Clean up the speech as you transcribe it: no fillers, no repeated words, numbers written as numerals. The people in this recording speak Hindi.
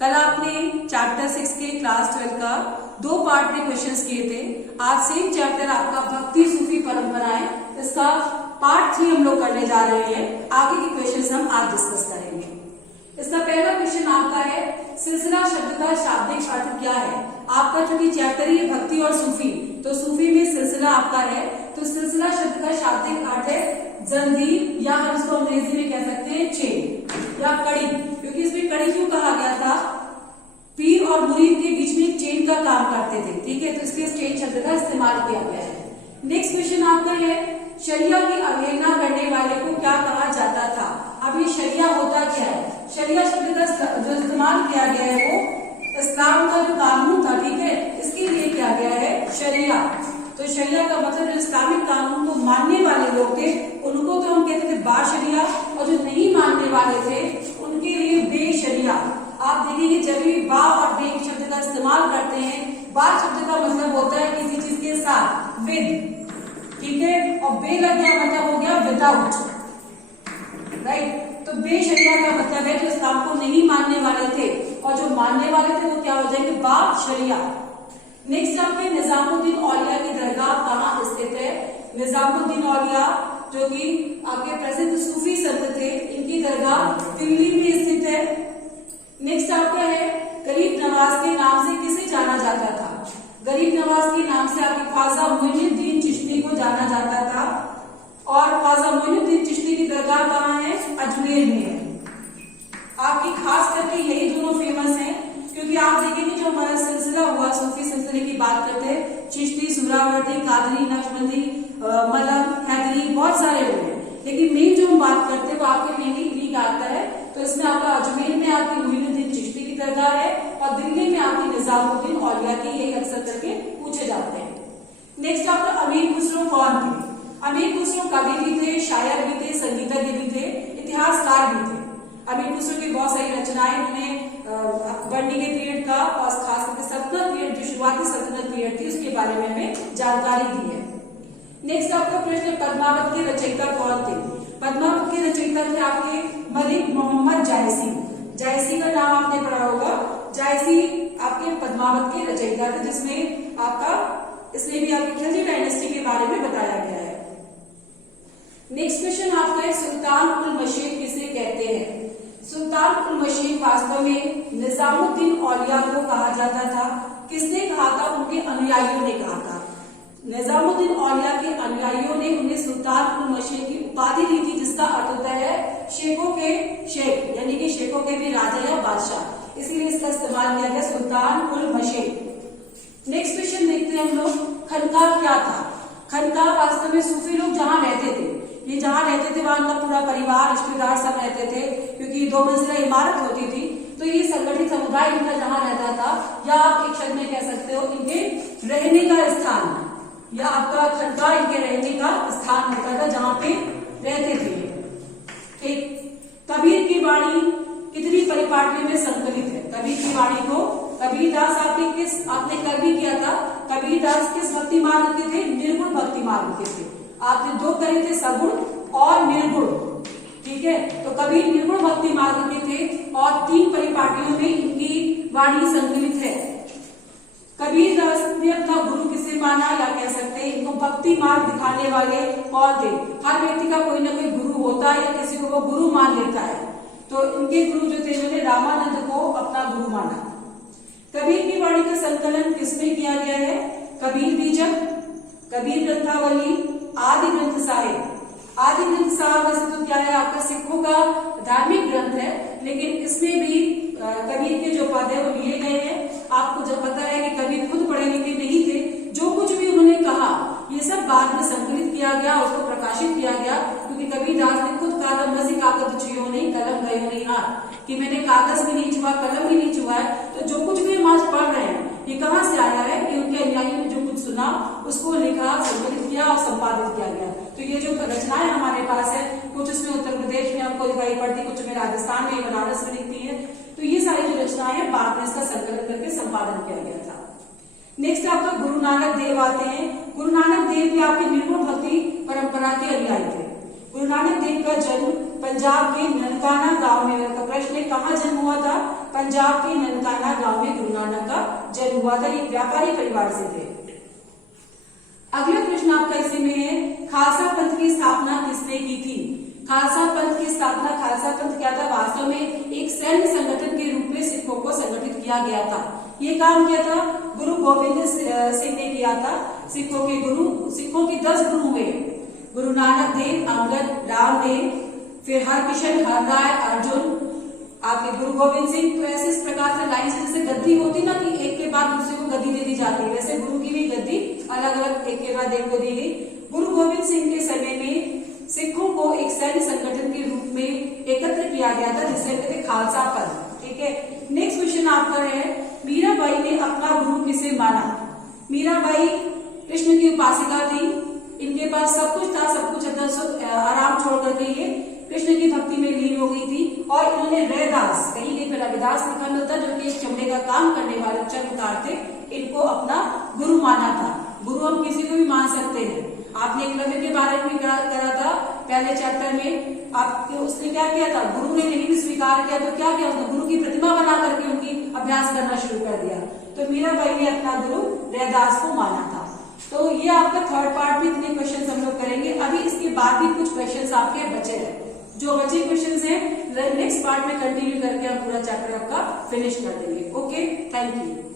कल आपने चैप्टर 6 के क्लास 12 का 2 पार्ट में क्वेश्चंस किए थे। आज सेम चैप्टर आपका भक्ति सूफी परंपराएं, इसका पार्ट 3 हम लोग करने जा रहे हैं। आगे के क्वेश्चंस हम आज डिस्कस करेंगे। इसका पहला क्वेश्चन आपका है, सिलसिला शब्द का शाब्दिक अर्थ क्या है। आपका चूंकि चैप्टर ही भक्ति और सूफी, तो सूफी में सिलसिला आपका है, तो सिलसिला शब्द का शाब्दिक अर्थ है जंजीर, या हम इसको अंग्रेजी में कह सकते हैं चेन या कड़ी, क्योंकि इसमें कड़ी क्यों कहा गया था, पीर और मुरीद के बीच में चेन का काम करते थे, ठीक है, तो इसलिए चेन शब्द का इस्तेमाल किया गया है। नेक्स्ट क्वेश्चन आपका है, शरिया की अवहेलना करने वाले को क्या कहा जाता था। अब ये शरिया होता क्या है। शरिया शब्द का जो इस्तेमाल किया गया है वो इस्लाम का जो कानून था, ठीक है, इसके लिए किया गया है शरिया। तो शरिया का मतलब जो इस्लामिक कानून को मानने वाले लोग थे उनको तो हम कहते थे बाशरिया, और जो नहीं मानने वाले थे उनके लिए बेशरिया। आप देखेंगे जब भी बा और बे शब्द का इस्तेमाल करते हैं, बा शब्द का मतलब होता है किसी चीज के साथ, विद, ठीक है, और बे लग गया मतलब हो गया विदाउट, राइट। तो बेशरिया का मतलब है जो इस्लाम को नहीं मानने वाले थे, और जो मानने वाले थे वो क्या हो जाएंगे, बा शरिया। नेक्स्ट आपके निजामुद्दीन औलिया की दरगाह कहाँ स्थित है। निजामुद्दीन औलिया जो कि आपके प्रसिद्ध सूफी संत थे, इनकी दरगाह दिल्ली में स्थित है। नेक्स्ट आपका है, गरीब नवाज के नाम से किसे जाना जाता था। गरीब नवाज के नाम से आपके ख्वाजा मोइनुद्दीन चिश्ती को जाना जाता था, और ख्वाजा मोइनुद्दीन चिश्ती की दरगाह कहाँ है, अजमेर में है। आपकी खास करके यही दोनों फेमस हैं, क्योंकि आप देखेंगे जो हमारा सिलसिला हुआ, सूफी सिलसिले की बात करते हैं, चिश्ती, सुहरावर्दी, कादरी, नक्शबंदी, मलक, हैदरी, बहुत सारे लोग हैं, लेकिन मेन जो हम बात करते हैं वो आपके मेनली इन्हीं का आता है। तो इसमें आपका अजमेर में आपकी मोइनुद्दीन चिश्ती की दरगाह है, और दिल्ली में आपकी निजामुद्दीन औलिया की, यही अक्सर करके पूछे जाते हैं। नेक्स्ट आपका अमीर खुसरो कौन थे। अमीर खुसरो कवि भी थे, शायर भी थे, संगीतज्ञ भी थे, इतिहासकार भी थे। अमीर खुसरो की बहुत सारी रचनाएं उन्होंने अकबरनी के पीरियड का और खास करके सल्तनत पीरियड, जो शुरुआती सल्तनत पीरियड थी, उसके बारे में हमें जानकारी दी है। नेक्स्ट आपका प्रश्न, पद्मावत के रचयिता कौन थे। पद्मावत के रचयिता थे आपके मलिक मोहम्मद जायसी। जायसी का नाम आपने पढ़ा होगा। जायसी आपके पद्मावत के रचयिता थे, जिसमें आपका इसमें भी आपकी खिलजी डायनेस्टी के बारे में बताया गया है। नेक्स्ट क्वेश्चन आपका है, सुल्तान उल मशीद किसे कहते हैं। सुल्तान उल मशीद वास्तव में निजामुद्दीन औलिया को कहा जाता था। किसने कहा था, उनके अनुयायियों ने कहा था। निजामुद्दीन औलिया के अनुयायियों ने उन्हें सुल्तान उल मशीद की उपाधि दी थी, जिसका अर्थ होता है शेखों के शेख, यानी कि शेखों के भी राजा या बादशाह, इसीलिए इसका इस्तेमाल किया गया सुल्तान उल मशीद। नेक्स्ट क्वेश्चन देखते हैं हम लोग, खनकाह क्या था। खनकाह वास्तव में सूफी लोग जहाँ रहते थे, ये जहाँ रहते थे वहां का पूरा परिवार, रिश्तेदार सब रहते थे, क्योंकि 2 मंजिला इमारत होती थी, तो ये संगठित समुदाय इनका जहाँ रहता था, या आप एक शब्द में कह सकते हो इनके रहने का स्थान, या आपका खनकाह इनके रहने का स्थान होता था जहाँ पे रहते थे। ठीक, कबीर की वाणी कितनी परिपाटियों में संकलित है। कबीर की वाणी को कबीरदास आपने कर भी किया था। कबीरदास किस भक्ति मार्ग के थे, निर्गुण भक्ति मार्ग के थे। आपने 2 करे थे, सगुण और निर्गुण, ठीक है, तो कबीर निर्गुण भक्ति मार्ग के थे, और 3 परिपाटियों में इनकी वाणी संकलित है। कबीरदास ने अपना गुरु किसे माना, या कह सकते हैं इनको भक्ति मार्ग दिखाने वाले कौन थे। हर व्यक्ति का कोई ना कोई गुरु होता है, या किसी को वो गुरु मान लेता है, तो इनके गुरु जो थे उन्होंने रामानंद को अपना गुरु माना। कबीर की वाणी का संकलन किसमें किया गया है, कबीर बीजक, कबीर ग्रंथावली, आदि ग्रंथ साहिब। आदि ग्रंथ साहिब वैसे तो क्या है, आपका सिखों का धार्मिक ग्रंथ है, लेकिन इसमें भी कबीर के जो पद है वो लिए गए हैं। आपको जब पता है कि कबीर खुद पढ़े लिखे नहीं थे, जो कुछ भी उन्होंने कहा ये सब बाद में संकलित किया गया, उसको प्रकाशित किया गया, क्योंकि कबीरदास ने खुद कहा था, मसी कागज छुओ नहीं, कलम गयो नहीं हाथ, कि मैंने कागज भी नहीं छुआ, कलम भी नहीं छुआ है। तो जो कुछ भी हम आज पढ़ रहे हैं ये कहाँ से आया है, कि उनके अनुयायियों ने जो कुछ सुना उसको लिखा, संकलित किया और संपादित किया गया। तो ये जो रचनाएं हमारे पास है, कुछ उसमें उत्तर प्रदेश में आपको दिखाई पड़ती, कुछ में राजस्थान में, बनारस में दिखती है। तो ये सारी जो रचनाएं हैं बाद में इसका संकलन करके संपादन किया गया था। नेक्स्ट आपका गुरु नानक देव आते हैं। गुरु नानक देव भी आपके निर्गुण भक्ति परंपरा के अनुयायी थे। गुरु नानक देव का जन्म पंजाब के ननकाना गांव में, उनका प्रश्न है कहाँ जन्म हुआ था? पंजाब के ननकाना गांव में गुरु नानक का जन्म हुआ था। ये व्यापारी परिवार से थे। अगला प्रश्न आपका इसी में है, खालसा पंथ की स्थापना किसने की थी? खालसा पंथ की स्थापना, खालसा पंथ क्या था? वास्तव में एक सैन्य संगठन के रूप में सिखों को संगठित किया गया था। ये काम किया था गुरु गोविंद सिंह ने किया था। सिखों के 10 गुरु हुए, गुरु नानक देव, अंगद, रामदेव, फिर हरकिशन, हरराय, अर्जुन, आपके गुरु गोविंद सिंह। तो ऐसे इस प्रकार से लाइन से जैसे गद्दी होती ना कि एक के बाद दूसरे को गद्दी दे दी जाती है, वैसे गुरु की भी गद्दी अलग अलग एक के बाद एक को दी गई। गुरु गोविंद सिंह के समय में सिखों को एक सैन्य संगठन के रूप में एकत्र किया गया था, जिसे कहते खालसा पंथ। ठीक है, नेक्स्ट क्वेश्चन आपका है, मीराबाई ने अपना गुरु किसे माना? मीराबाई कृष्ण की उपासिका थी, इनके पास सब कुछ था, सब कुछ आराम छोड़ करके ये कृष्ण की भक्ति में लीन हो गई थी। और इन्होंने रैदास, कहीं पे रविदास लिखा मिलता जो कि एक चमड़े का काम करने वाले चमत्कार थे, इनको अपना गुरु माना था। गुरु हम किसी को भी मान सकते हैं। आपने एकलव्य के बारे में करा था पहले चैप्टर में, आपके उसने क्या किया था? गुरु ने नहीं स्वीकार किया तो क्या किया उसने? गुरु की प्रतिमा बना करके उनकी अभ्यास करना शुरू कर दिया। तो मीराबाई ने अपना गुरु रैदास को माना था। तो ये आपका थर्ड पार्ट में इतने क्वेश्चन हम लोग करेंगे। अभी इसके बाद भी कुछ क्वेश्चन आपके बचे हैं, जो बचे क्वेश्चन हैं नेक्स्ट पार्ट में कंटिन्यू करके हम पूरा चैप्टर आपका फिनिश कर देंगे। Okay, thank you.